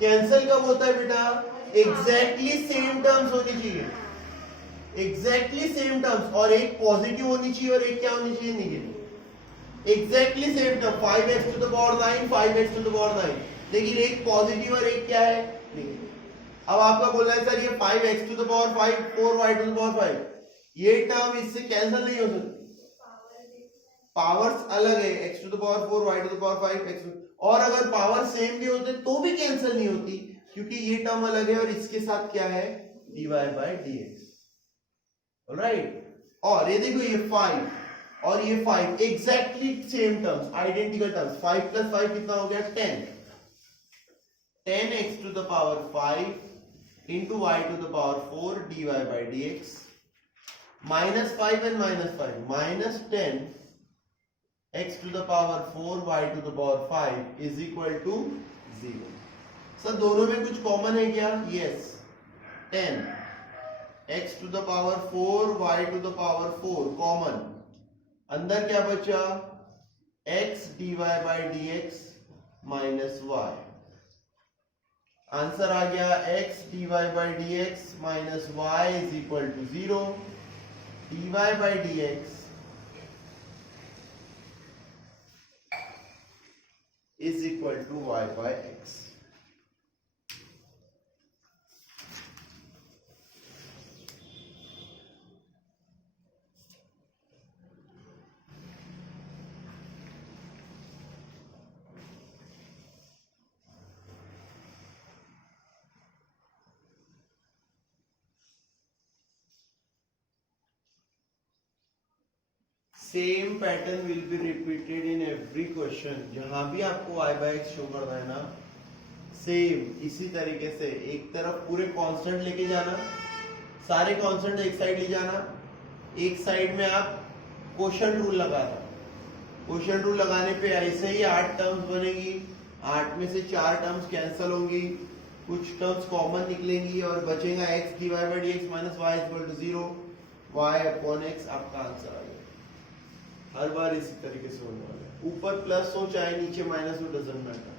कैंसल कब होता है बेटा? एग्जैक्टली सेम टर्म्स होनी चाहिए, एग्जैक्टली सेम टर्म्स, और एक पॉजिटिव होनी चाहिए और एक क्या होनी चाहिए? Negative. Exactly same term 5x to the power 9 5x to the power 9, लेकिन एक पॉजिटिव और एक क्या है? नेगेटिव। अब आपका बोलना है सर ये 5x to the power 5 4y to the power 5, ये टर्म इससे कैंसिल नहीं हो सकती, पावर्स अलग है, x to the power 4 y to the power 5 x, और अगर पावर सेम भी होते तो भी कैंसिल नहीं होती क्योंकि ये टर्म अलग है और इसके साथ क्या है? dy by dx, alright. और ये देखो ये 5 और ये 5 exactly same terms, identical terms, 5 plus 5 कितना हो गया? 10, 10x to the power 5 into y to the power 4 dy by dx, minus 5 and minus 5, minus 10 x to the power 4 y to the power 5 is equal to 0। Sir दोनों में कुछ कॉमन है क्या? Yes, 10 x to the power 4 y to the power 4 कॉमन, अंदर क्या बचा? x dy by dx minus y, answer आ गया x dy by dx minus y is equal to 0, dy by dx is equal to y by x। Same pattern will be repeated in every question, जहां भी आपको y by x शो करना है ना, सेम इसी तरीके से एक तरफ पूरे कांस्टेंट लेके जाना, सारे कांस्टेंट एक साइड ले जाना, एक साइड में आप क्वोशिएंट रूल लगाना, क्वोशिएंट रूल लगाने पे ऐसे ही 8 टर्म्स बनेगी, 8 में से 4 टर्म्स कैंसिल होंगी, कुछ टर्म्स कॉमन निकलेंगी और बचेगा x dy by dx minus y is equal to 0, y upon x आपका आंसर आ गया। हर बार इसी तरीके से होने वाला है, ऊपर प्लस हो चाहे नीचे माइनस हो, doesn't matter.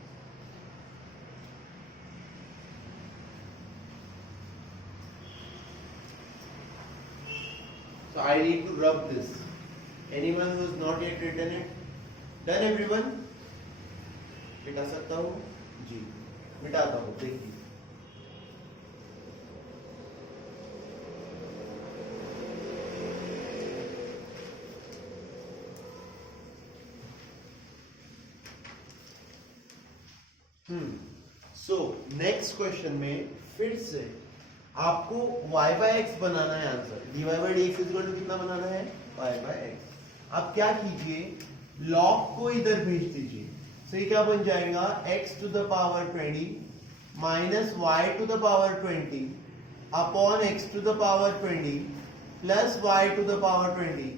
So I need to rub this. Anyone who has not yet written it? Done everyone? मिटा सकता हूँ? जी, मिटाता हूँ, देखिए। सो नेक्स्ट क्वेश्चन में फिर से आपको y by x बनाना है आंसर, dy by dx equal to कितना बनाना है? y by x। आप क्या कीजिए, लॉग को इधर भेज दीजिए, तो ये क्या बन जाएगा? x to the power 20 minus y to the power 20 upon x to the power 20 plus y to the power 20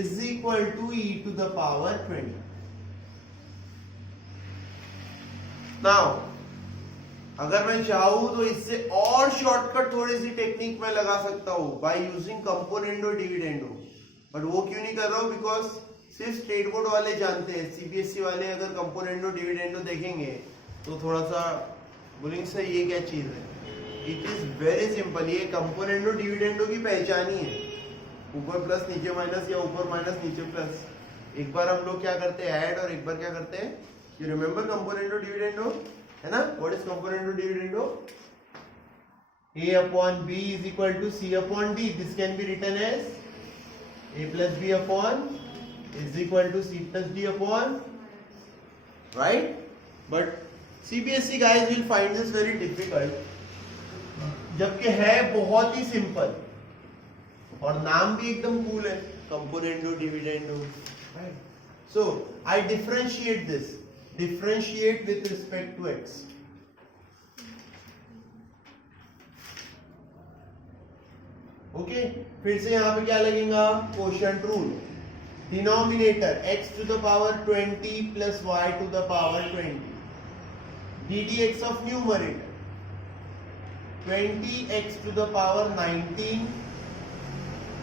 is equal to e to the power 20। Now अगर मैं चाहूं तो इससे और शॉर्टकट थोड़ी सी टेक्निक में लगा सकता हूं by using componendo dividendo, but वो क्यों नहीं कर रहा हूं? बिकॉज सिर्फ स्टेट बोर्ड वाले जानते हैं, सीबीएसई वाले अगर कंपोनेंडो डिविडेंडो देखेंगे तो थोड़ा सा बोलेंगे सर ये क्या चीज है। इट इज वेरी सिंपल, ये कंपोनेंडो डिविडेंडो की पहचान ही है, ऊपर प्लस नीचे माइनस या ऊपर माइनस नीचे प्लस। एक बार हम लोग क्या करते हैं ऐड, और एक बार क्या करते हैं, यू रिमेम्बर कंपोनेंडो डिविडेंडो है ना? What is componendo dividendo? a upon b is equal to c upon d, this can be written as a plus b upon is equal to c plus d upon, right? But CBSE guys will find this very difficult, जबकि है बहुत ही सिंपल और नाम भी एकदम कूल है, componendo dividendo, right? So I differentiate this, differentiate with respect to x. Okay, फिर से यहां पे क्या लगेगा? Quotient rule, denominator x to the power 20 plus y to the power 20 ddx of numerator 20x to the power 19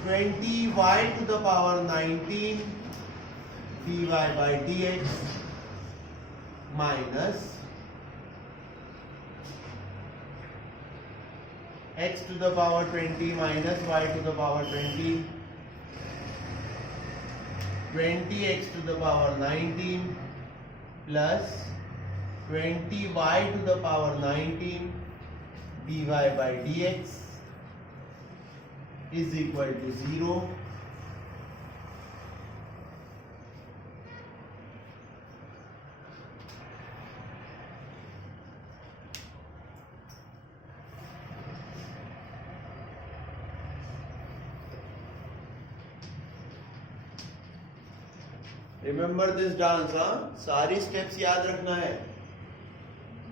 20y to the power 19 dy by dx minus x to the power 20 minus y to the power 20, 20x to the power 19 plus 20y to the power 19 dy by dx is equal to 0. Remember this dance, हाँ? सारी steps याद रखना है.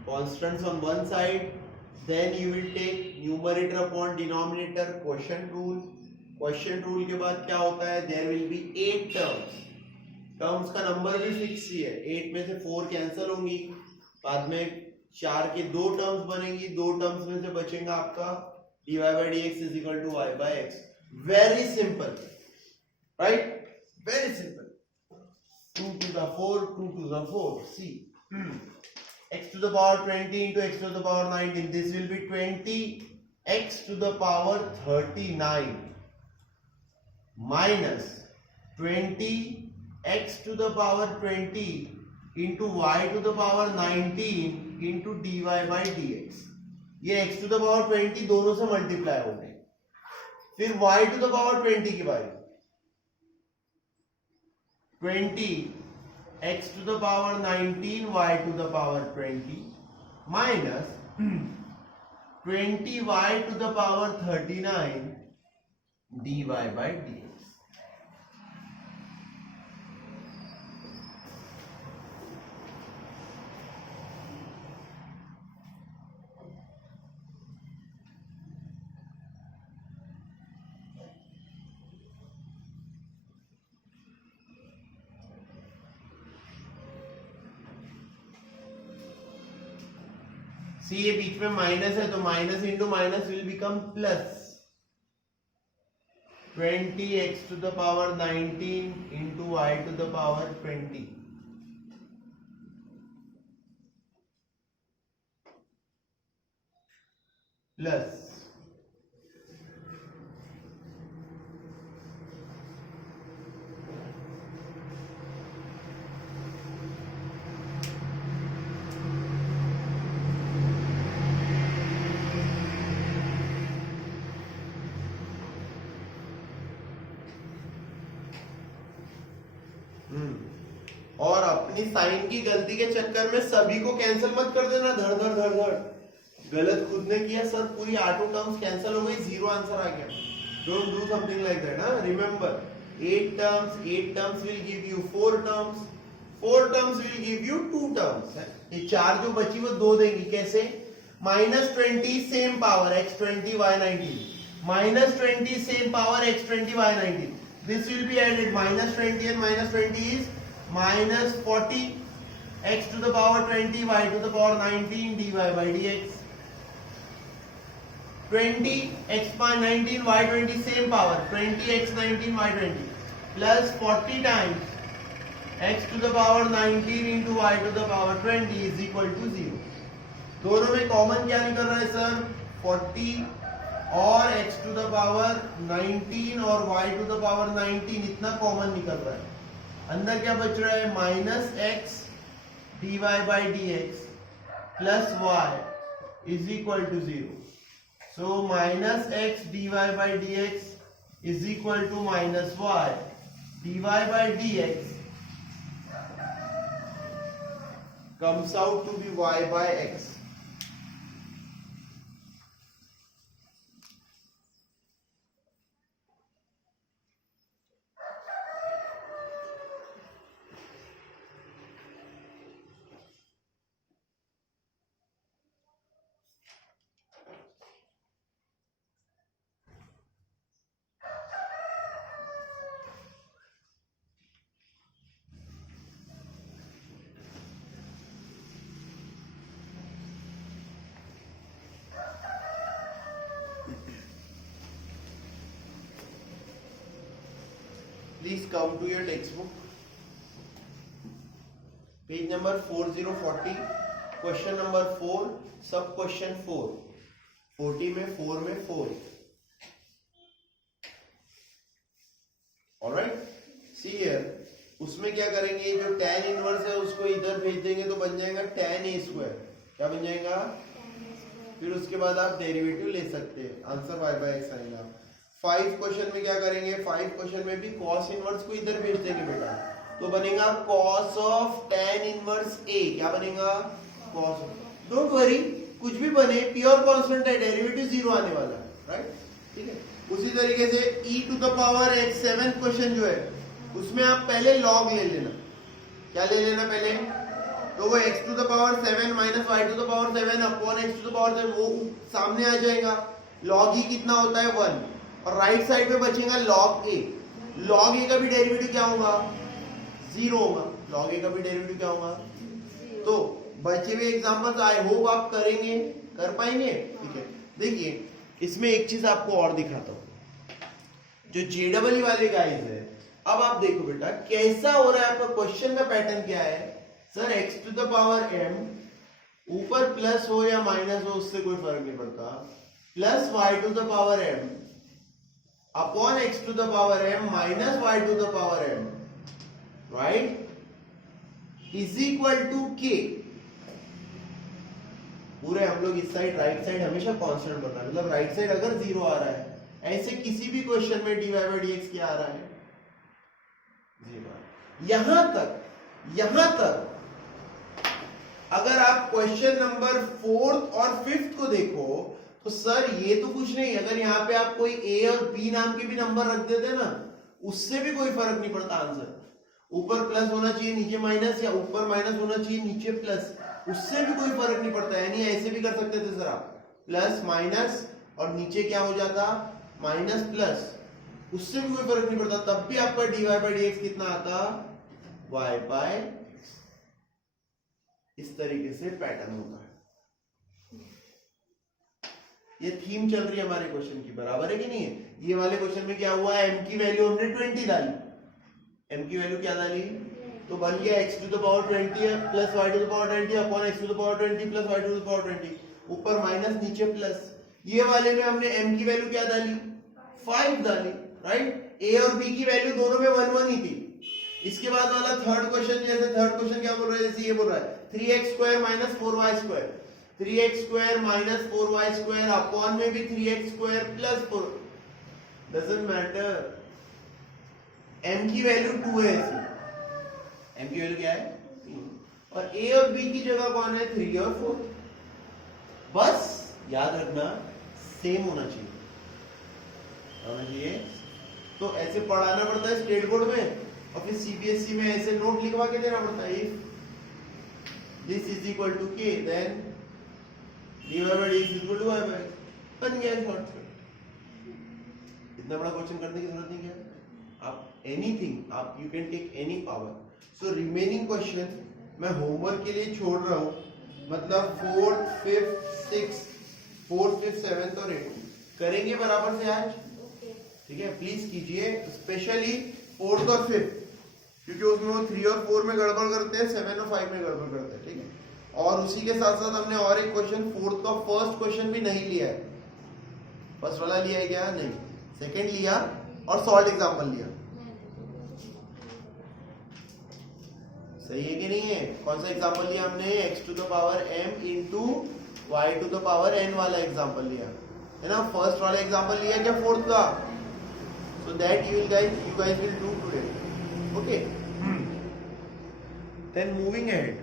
Constants on one side, then you will take numerator upon denominator, quotient rule. Quotient rule के बाद क्या होता है? There will be 8 terms. Terms का नंबर भी फिक्स ही है. 8 में से 4 कैंसिल होंगी. बाद में 4 के 2 टर्म्स बनेंगी. 2 टर्म्स में से बचेगा आपका dy by dx is equal to y by x. Very simple, right? Very simple. 2 to the 4, 2 to the 4. See, x to the power 20 into x to the power 19. This will be 20x to the power 39 minus 20x to the power 20 into y to the power 19 into dy by dx. ये x to the power 20 दोनों से मल्टीप्लाई हो गए. फिर y to the power 20 की बारी. 20 x to the power 19 y to the power 20 minus 20 y to the power 39 dy by dx. सी ये बीच में माइनस है तो minus into minus will become plus 20x to the power 19 into y to the power 20 plus और अपनी साइन की गलती के चक्कर में सभी को कैंसिल मत कर देना. धड़ धड़ धड़ धड़ गलत खुद ने किया. सर पूरी 8 टर्म्स कैंसिल हो गई, 0 आंसर आ गया. Don't do something like that. Remember 8 terms will give you 4 terms. 4 terms will give you 2 terms. ये 4 जो बची वो 2 देंगी. कैसे? -20 same power x20 y19 -20 same power x20 y19. This will be added. -20 and -20 is -40 x to the power 20 y to the power 19 dy by dx. 20 x by 19 y20 same power 20 x 19 y20 plus 40 times x to the power 19 into y to the power 20 is equal to 0. दोनों में कॉमन क्या निकल रहा है सर? 40 और x to the power 19 और y to the power 19 इतना कॉमन निकल रहा है. अंदर क्या बच रहा है? -x dy by dx plus y is equal to 0. So -x dy by dx is equal to -y dy by dx comes out to be y by x. Please come to your textbook. Page number 4040. Question number 4. Sub question 4. 40 में 4 में 4. Alright. See here. उसमें क्या करेंगे, जो tan इनवर्स है उसको इधर भेज देंगे तो बन जाएगा tan a स्क्वायर. क्या बन जाएगा? फिर उसके बाद आप डेरिवेटिव ले सकते हैं. आंसर y बाय एक्स आएगा. 5 क्वेश्चन में क्या करेंगे, 5 क्वेश्चन में भी cos इनवर्स को इधर भेज देंगे बेटा, तो बनेगा cos of tan inverse a. क्या बनेगा? cos. डोंट वरी, कुछ भी बने, प्योर कांस्टेंट है, डेरिवेटिव 0 आने वाला है. राइट, ठीक है. उसी तरीके से e to the power x 7 question जो है उसमें आप पहले log ले लेना. क्या ले लेना पहले? तो वो x to the power 7 minus y to the power 7 upon x to the power 7 वो सामने आ जाएगा. log e कितना होता है? 1. और राइट साइड में बचेगा log a. log a का भी डेरिवेटिव क्या होगा? 0 होगा. log a का भी डेरिवेटिव क्या होगा? तो बचे हुए एग्जांपल्स आई होप आप करेंगे, कर पाएंगे. ठीक है. देखिए इसमें एक चीज आपको और दिखाता हूं, जो जेडबल वाले गाइस है. अब आप देखो बेटा कैसा हो रहा है आपका. क्वेश्चन का पैटर्न क्या है? Sir x to the power m ऊपर प्लस हो या माइनस हो उससे कोई फर्क नहीं पड़ता, plus y to the power m upon x to the power m minus y to the power m, right, is equal to k. पूरे हम लोग इस साइड राइट साइड हमेशा कांस्टेंट बना है, मतलब राइट साइड अगर 0 आ रहा है, ऐसे किसी भी क्वेश्चन में dy बाई dx क्या आ रहा है? 0. यहां तक अगर आप क्वेश्चन नंबर 4th और 5th को देखो तो सर ये तो कुछ नहीं, अगर यहाँ पे आप कोई a और b नाम के भी नंबर रख देते ना उससे भी कोई फर्क नहीं पड़ता. आंसर ऊपर प्लस होना चाहिए नीचे माइनस, या ऊपर माइनस होना चाहिए नीचे प्लस, उससे भी कोई फर्क नहीं पड़ता. यानी ऐसे भी कर सकते थे सर आप, प्लस माइनस और नीचे क्या हो जाता? माइनस प्लस, उससे भी कोई फर्क नहीं पड़ता. तब भी आपका dy बाई dx कितना आता? y by. इस तरीके से पैटर्न होता है. ये थीम चल रही है हमारे क्वेश्चन की, बराबर है कि नहीं है? ये वाले क्वेश्चन में क्या हुआ? m की वैल्यू हमने 20 डाली. m की वैल्यू क्या डाली? तो बन गया x to the power 20 plus y to the power 20 upon x to the power 20 plus y to the power 20. ऊपर माइनस नीचे प्लस. ये वाले में हमने m की वैल्यू क्या डाली? 5 डाली. राइट, a और b की वैल्यू दोनों में 1 1 ही थी. इसके बाद वाला थर्ड क्वेश्चन, जैसे थर्ड क्वेश्चन क्या बोल रहा है? जैसे ये बोल रहा है 3x square minus 4y square, 3x square minus 4y square upon में भी 3x square plus 4. Doesn't matter, m की वैल्यू 2 है इसमें. m की वैल्यू क्या है? 3. और a और b की जगह कौन है? 3 और 4. बस याद रखना सेम होना चाहिए. तो ऐसे पढ़ाना पड़ता है स्टेट बोर्ड में, और फिर सीबीएसई में ऐसे नोट लिखवा के देना पड़ता है. If this is equal to k then dy by dx is equal to y by. बन गया शॉर्टकट. इतना बड़ा क्वेश्चन करने की जरूरत नहीं है. आप एनीथिंग, आप you can take any power. So remaining question मैं होमवर्क के लिए छोड़ रहा हूं, मतलब 4th 5th 6th 4th 5th 7th और 8th करेंगे बराबर से आज. ठीक है, प्लीज कीजिए, स्पेशली 4th और 5th, क्योंकि उसमें वो 3 और 4 में गड़बड़ करते हैं, 7 और 5 में गड़बड़ करते हैं. ठीक है. और उसी के साथ साथ हमने और एक क्वेश्चन 4th का फर्स्ट क्वेश्चन भी नहीं लिया है. फर्स्ट वाला लिया है क्या? नहीं. सेकंड लिया और सॉल्व एग्जांपल लिया. सही है कि नहीं है? कौन सा एग्जांपल लिया हमने? x to the power m into y to the power n वाला एग्जांपल लिया है ना. फर्स्ट वाला एग्जांपल लिया क्या 4th का? So that you guys will do today. Okay. Then moving ahead.